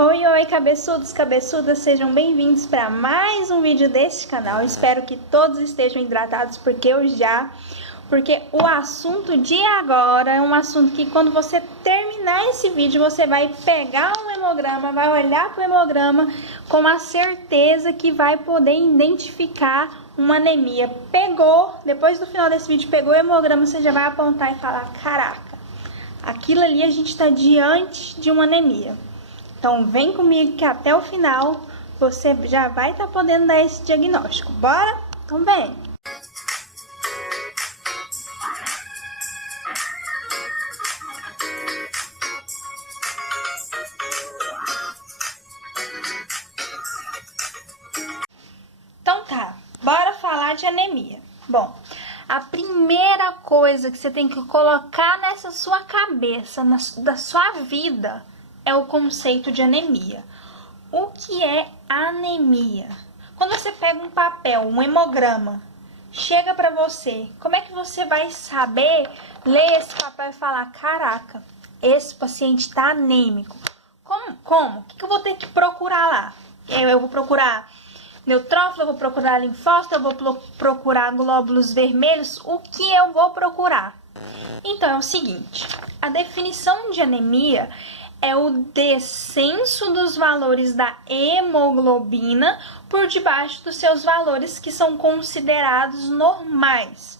Oi, oi, cabeçudos, cabeçudas, sejam bem-vindos para mais um vídeo deste canal. Espero que todos estejam hidratados, porque o assunto de agora é um assunto que quando você terminar esse vídeo, você vai pegar um hemograma, vai olhar para o hemograma com a certeza que vai poder identificar uma anemia. Pegou, depois do final desse vídeo, pegou o hemograma, você já vai apontar e falar, caraca, aquilo ali a gente está diante de uma anemia. Então, vem comigo que até o final você já vai estar podendo dar esse diagnóstico. Bora? Então, vem! Então tá, bora falar de anemia. Bom, a primeira coisa que você tem que colocar nessa sua cabeça, da sua vida, é o conceito de anemia. O que é anemia? Quando você pega um papel, um hemograma, chega para você, como é que você vai saber ler esse papel e falar, caraca, esse paciente está anêmico? Como? O que eu vou ter que procurar lá? Eu vou procurar neutrófilo, eu vou procurar linfócito, eu vou procurar glóbulos vermelhos, o que eu vou procurar? Então, é o seguinte, a definição de anemia é o descenso dos valores da hemoglobina por debaixo dos seus valores que são considerados normais.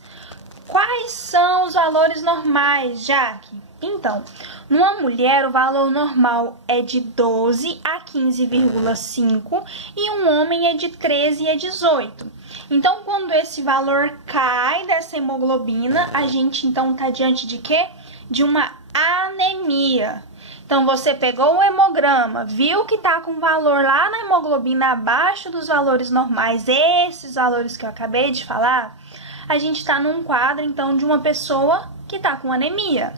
Quais são os valores normais, Jaque? Então, numa mulher o valor normal é de 12 a 15,5 e um homem é de 13 a 18. Então, quando esse valor cai dessa hemoglobina, a gente então está diante de quê? De uma anemia. Então, você pegou o hemograma, viu que está com valor lá na hemoglobina abaixo dos valores normais, esses valores que eu acabei de falar, a gente está num quadro, então, de uma pessoa que está com anemia.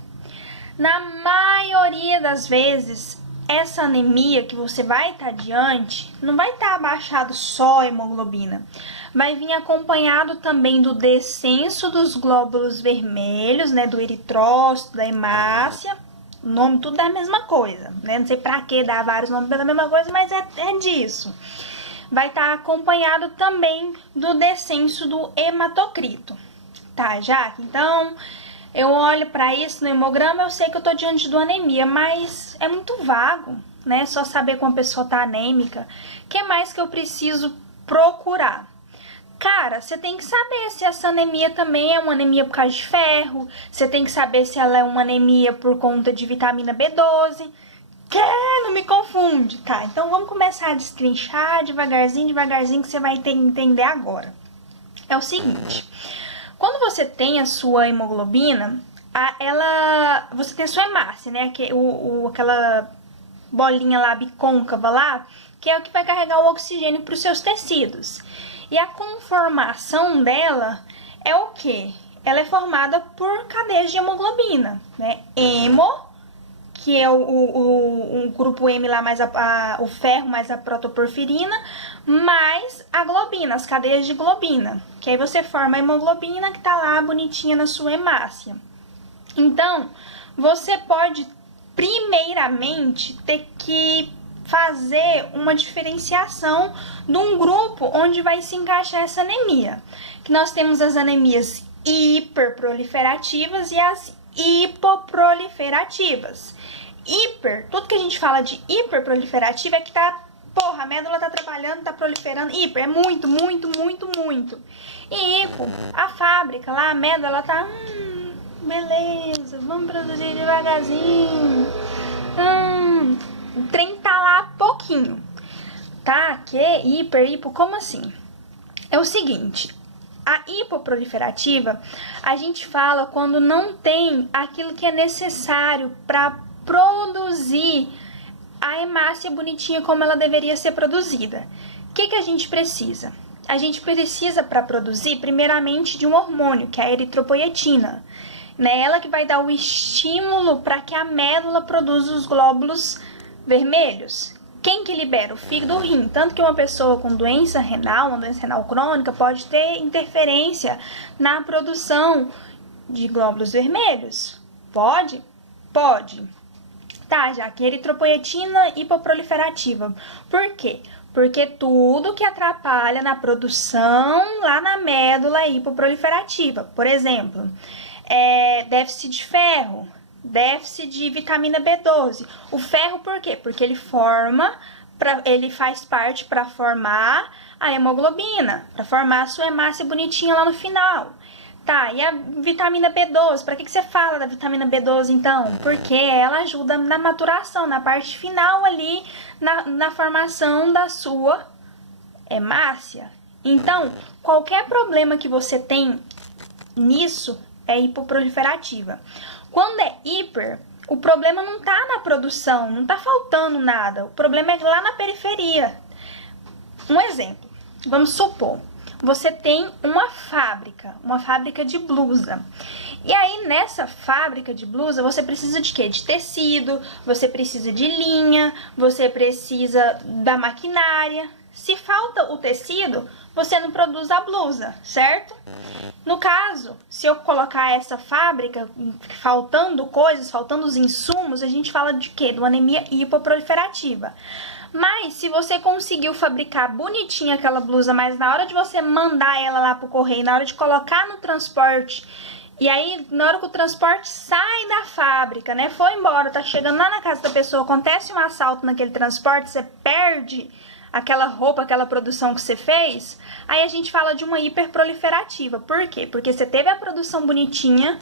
Na maioria das vezes, essa anemia que você vai estar diante, não vai estar abaixado só a hemoglobina. Vai vir acompanhado também do descenso dos glóbulos vermelhos, né, do eritrócito, da hemácia. O nome tudo é a mesma coisa, né? Não sei pra que dar vários nomes pela mesma coisa, mas é disso. Vai estar acompanhado também do descenso do hematocrito, tá, Jaque? Então, eu olho para isso no hemograma, eu sei que eu tô diante de uma anemia, mas é muito vago, né? Só saber que uma pessoa tá anêmica. O que mais que eu preciso procurar? Cara, você tem que saber se essa anemia também é uma anemia por causa de ferro, você tem que saber se ela é uma anemia por conta de vitamina B12. Não me confunde, tá? Então vamos começar a destrinchar devagarzinho, que você vai entender agora. É o seguinte, quando você tem a sua hemoglobina, você tem a sua hemácia, né? Aquela bolinha lá bicôncava lá, que é o que vai carregar o oxigênio para os seus tecidos. E a conformação dela é o quê? Ela é formada por cadeias de hemoglobina, né? Hemo, que é o grupo M lá, mais o ferro, mais a protoporfirina, mais a globina, as cadeias de globina. Que aí você forma a hemoglobina que tá lá bonitinha na sua hemácia. Então, você pode, primeiramente, ter que fazer uma diferenciação de um grupo onde vai se encaixar essa anemia. Que nós temos as anemias hiperproliferativas e as hipoproliferativas. Tudo que a gente fala de hiperproliferativa é que a médula tá trabalhando, tá proliferando. Hiper é muito, muito, muito, muito. E hipo, a fábrica lá, a médula, ela tá, beleza, vamos produzir devagarzinho. O trem tá lá pouquinho, tá? Hipo, como assim? É o seguinte, a hipoproliferativa, a gente fala quando não tem aquilo que é necessário para produzir a hemácia bonitinha como ela deveria ser produzida. O que a gente precisa? A gente precisa, para produzir, primeiramente, de um hormônio, que é a eritropoietina. Né? Ela que vai dar o estímulo para que a médula produza os glóbulos vermelhos. Quem que libera? O fígado e o rim. Tanto que uma pessoa com doença renal, uma doença renal crônica, pode ter interferência na produção de glóbulos vermelhos. Pode? Pode. Tá, Jaque, eritropoetina hipoproliferativa. Por quê? Porque tudo que atrapalha na produção lá na médula é hipoproliferativa. Por exemplo, déficit de ferro, déficit de vitamina B12. O ferro por quê? Porque ele faz parte para formar a hemoglobina, para formar a sua hemácia bonitinha lá no final. Tá, e a vitamina B12? Para que você fala da vitamina B12 então? Porque ela ajuda na maturação, na parte final ali, na formação da sua hemácia. Então, qualquer problema que você tem nisso é hipoproliferativa. Quando é hiper, o problema não tá na produção, não tá faltando nada. O problema é lá na periferia. Um exemplo, vamos supor, você tem uma fábrica de blusa. E aí, nessa fábrica de blusa, você precisa de quê? De tecido, você precisa de linha, você precisa da maquinária. Se falta o tecido, você não produz a blusa, certo? No caso, se eu colocar essa fábrica faltando coisas, faltando os insumos, a gente fala de quê? De uma anemia hipoproliferativa. Mas se você conseguiu fabricar bonitinha aquela blusa, mas na hora de você mandar ela lá pro correio, na hora de colocar no transporte, e aí na hora que o transporte sai da fábrica, né, foi embora, tá chegando lá na casa da pessoa, acontece um assalto naquele transporte, você perde aquela roupa, aquela produção que você fez, aí a gente fala de uma hiperproliferativa. Por quê? Porque você teve a produção bonitinha,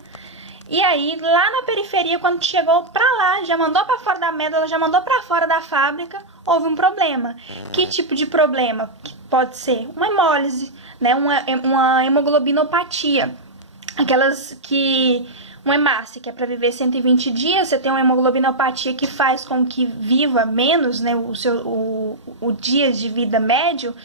e aí, lá na periferia, quando chegou pra lá, já mandou pra fora da médula, já mandou pra fora da fábrica, houve um problema. Que tipo de problema? Pode ser uma hemólise, né? Uma hemoglobinopatia. Aquelas que... Uma hemácia, que é para viver 120 dias, você tem uma hemoglobinopatia que faz com que viva menos, né? O dia de vida médio.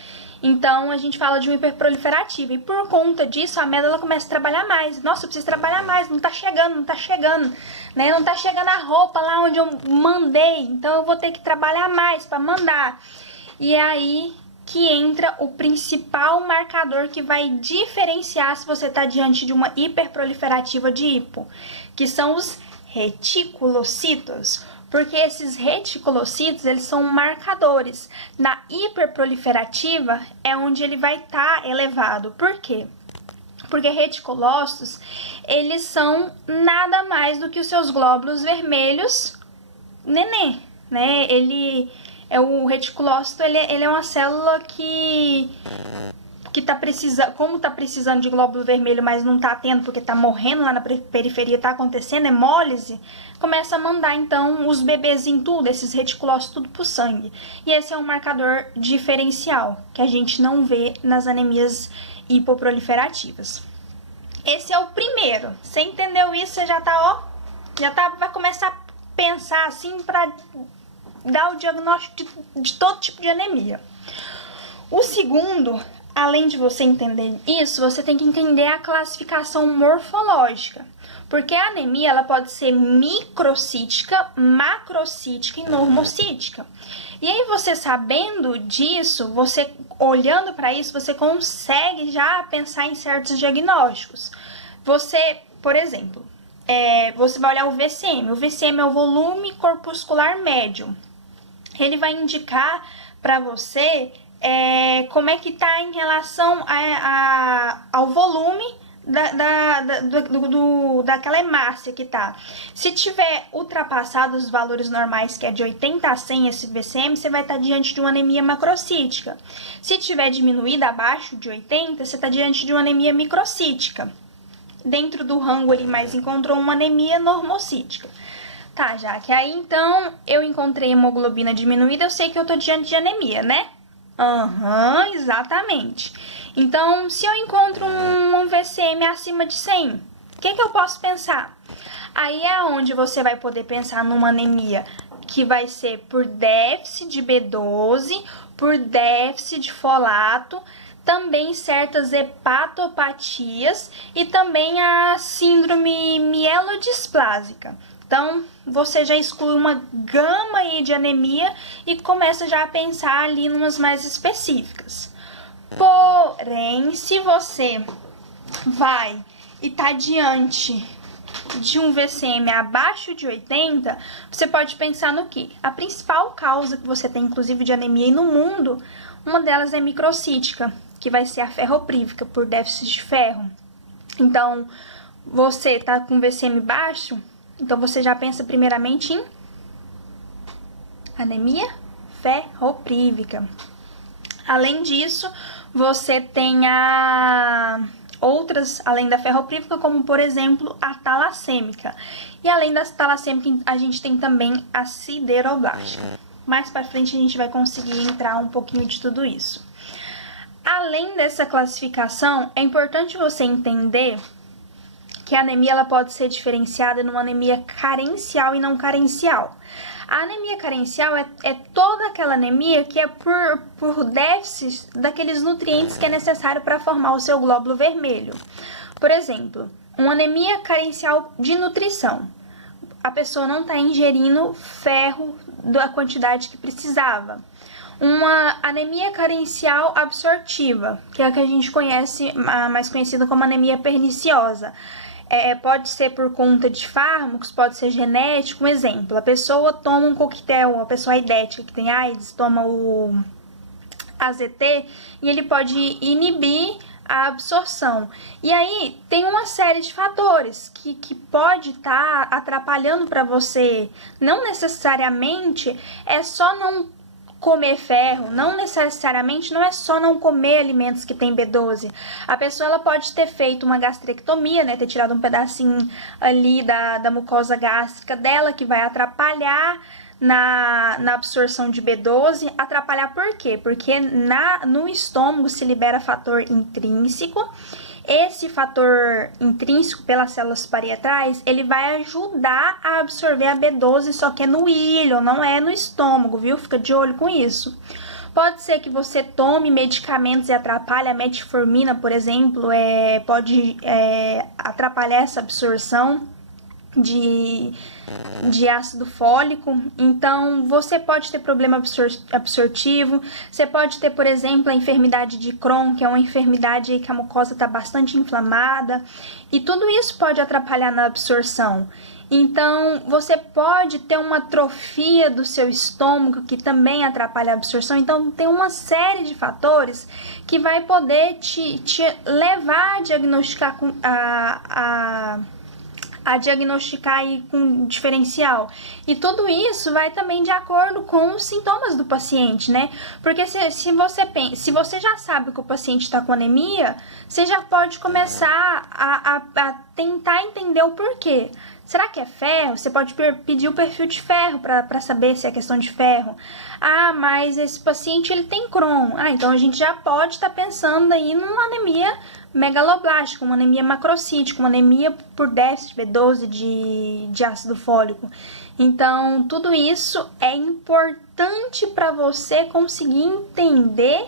Então, a gente fala de uma hiperproliferativa. E por conta disso, a médula começa a trabalhar mais. Nossa, eu preciso trabalhar mais, não tá chegando, né? Não tá chegando a roupa lá onde eu mandei. Então, eu vou ter que trabalhar mais para mandar. E é aí que entra o principal marcador que vai diferenciar se você tá diante de uma hiperproliferativa de hipo, que são os reticulocitos. Porque esses reticulocitos, eles são marcadores. Na hiperproliferativa é onde ele vai estar elevado. Por quê? Porque reticulócitos, eles são nada mais do que os seus glóbulos vermelhos nenê, né? O reticulócito, ele é uma célula que tá precisando, como tá precisando de glóbulo vermelho, mas não tá tendo porque tá morrendo lá na periferia, tá acontecendo hemólise, começa a mandar então os bebês em tudo, esses reticulócitos tudo pro sangue. E esse é um marcador diferencial que a gente não vê nas anemias hipoproliferativas. Esse é o primeiro. Você entendeu isso? Você vai começar a pensar assim para dar o diagnóstico de todo tipo de anemia. O segundo, além de você entender isso, você tem que entender a classificação morfológica. Porque a anemia, ela pode ser microcítica, macrocítica e normocítica. E aí você sabendo disso, você olhando para isso, você consegue já pensar em certos diagnósticos. Você, por exemplo, você vai olhar o VCM. O VCM é o volume corpuscular médio. Ele vai indicar para você como é que tá em relação ao volume daquela hemácia que tá. Se tiver ultrapassado os valores normais, que é de 80 a 100 esse VCM, você vai estar diante de uma anemia macrocítica. Se tiver diminuído abaixo de 80, você está diante de uma anemia microcítica. Dentro do rango ali mais encontrou uma anemia normocítica. Tá, já que aí então eu encontrei hemoglobina diminuída, eu sei que eu tô diante de anemia, né? Exatamente. Então, se eu encontro um VCM acima de 100, o que eu posso pensar? Aí é onde você vai poder pensar numa anemia que vai ser por déficit de B12, por déficit de folato, também certas hepatopatias e também a síndrome mielodisplásica. Então, você já exclui uma gama aí de anemia e começa já a pensar ali em umas mais específicas. Porém, se você vai e tá diante de um VCM abaixo de 80, você pode pensar no quê? A principal causa que você tem, inclusive, de anemia no mundo, uma delas é microcítica, que vai ser a ferroprívica, por déficit de ferro. Então, você tá com VCM baixo, então você já pensa primeiramente em anemia ferroprívica. Além disso, você tem outras, além da ferroprívica, como por exemplo a talassêmica. E além da talassêmica, a gente tem também a sideroblástica. Mais para frente a gente vai conseguir entrar um pouquinho de tudo isso. Além dessa classificação, é importante você entender que a anemia ela pode ser diferenciada numa anemia carencial e não carencial. A anemia carencial é toda aquela anemia que é por déficit daqueles nutrientes que é necessário para formar o seu glóbulo vermelho. Por exemplo, uma anemia carencial de nutrição. A pessoa não está ingerindo ferro da quantidade que precisava. Uma anemia carencial absortiva, que é a que a gente conhece, mais conhecida como anemia perniciosa. Pode ser por conta de fármacos, pode ser genético. Um exemplo, a pessoa toma um coquetel, a pessoa aidética que tem AIDS, toma o AZT e ele pode inibir a absorção. E aí tem uma série de fatores que pode estar atrapalhando para você. Não necessariamente é só não comer ferro, não necessariamente não é só não comer alimentos que tem B12. A pessoa ela pode ter feito uma gastrectomia, né, ter tirado um pedacinho ali da mucosa gástrica dela, que vai atrapalhar na absorção de B12. Atrapalhar por quê? Porque no estômago se libera fator intrínseco. Esse fator intrínseco pelas células parietrais, ele vai ajudar a absorver a B12, só que é no íleon, não é no estômago, viu? Fica de olho com isso. Pode ser que você tome medicamentos e atrapalhe a metformina, por exemplo, pode atrapalhar essa absorção de ácido fólico. Então você pode ter problema absortivo, você pode ter, por exemplo, a enfermidade de Crohn, que é uma enfermidade que a mucosa está bastante inflamada, e tudo isso pode atrapalhar na absorção. Então você pode ter uma atrofia do seu estômago que também atrapalha a absorção. Então tem uma série de fatores que vai poder te levar a diagnosticar a diagnosticar aí com diferencial. E tudo isso vai também de acordo com os sintomas do paciente, né? Porque se você já sabe que o paciente está com anemia, você já pode começar a tentar entender o porquê. Será que é ferro? Você pode pedir o perfil de ferro para saber se é questão de ferro. Ah, mas esse paciente ele tem Crohn. Ah, então a gente já pode estar pensando aí numa anemia megaloblástica, uma anemia macrocítica, uma anemia por déficit B12 de ácido fólico. Então, tudo isso é importante para você conseguir entender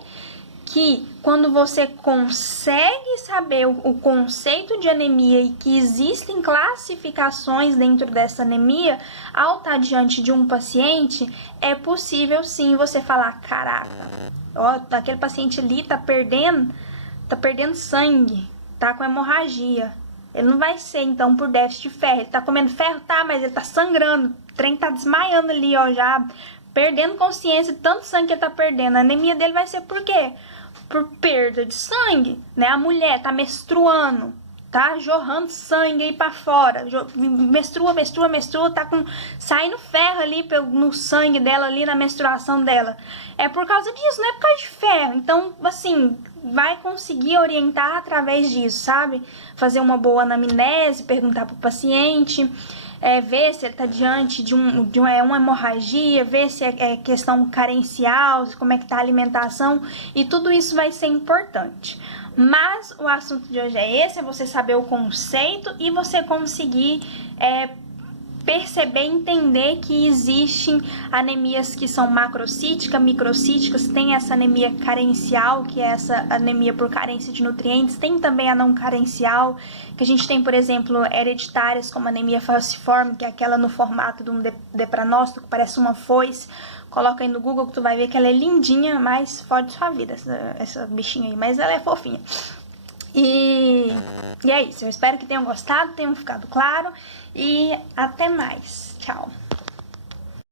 que quando você consegue saber o conceito de anemia e que existem classificações dentro dessa anemia, ao estar diante de um paciente, é possível sim você falar, caraca, ó, aquele paciente ali tá perdendo sangue, tá com hemorragia. Ele não vai ser, então, por déficit de ferro. Ele tá comendo ferro, tá, mas ele tá sangrando. O trem tá desmaiando ali, ó, já perdendo consciência de tanto sangue que ele tá perdendo. A anemia dele vai ser por quê? Por perda de sangue, né? A mulher tá menstruando, tá jorrando sangue aí pra fora. Menstrua, tá saindo ferro ali no sangue dela, ali na menstruação dela. É por causa disso, não é por causa de ferro. Então, assim, vai conseguir orientar através disso, sabe? Fazer uma boa anamnese, perguntar pro paciente, ver se ele tá diante de uma hemorragia, ver se é questão carencial, como é que tá a alimentação, e tudo isso vai ser importante. Mas o assunto de hoje é esse, é você saber o conceito e você conseguir perceber, entender que existem anemias que são macrocíticas, microcíticas, tem essa anemia carencial, que é essa anemia por carência de nutrientes, tem também a não carencial, que a gente tem, por exemplo, hereditárias, como a anemia falciforme, que é aquela no formato de um depranócito, que parece uma foice. Coloca aí no Google que tu vai ver que ela é lindinha, mas fode sua vida, essa bichinha aí, mas ela é fofinha. E é isso, eu espero que tenham gostado, tenham ficado claro e até mais. Tchau!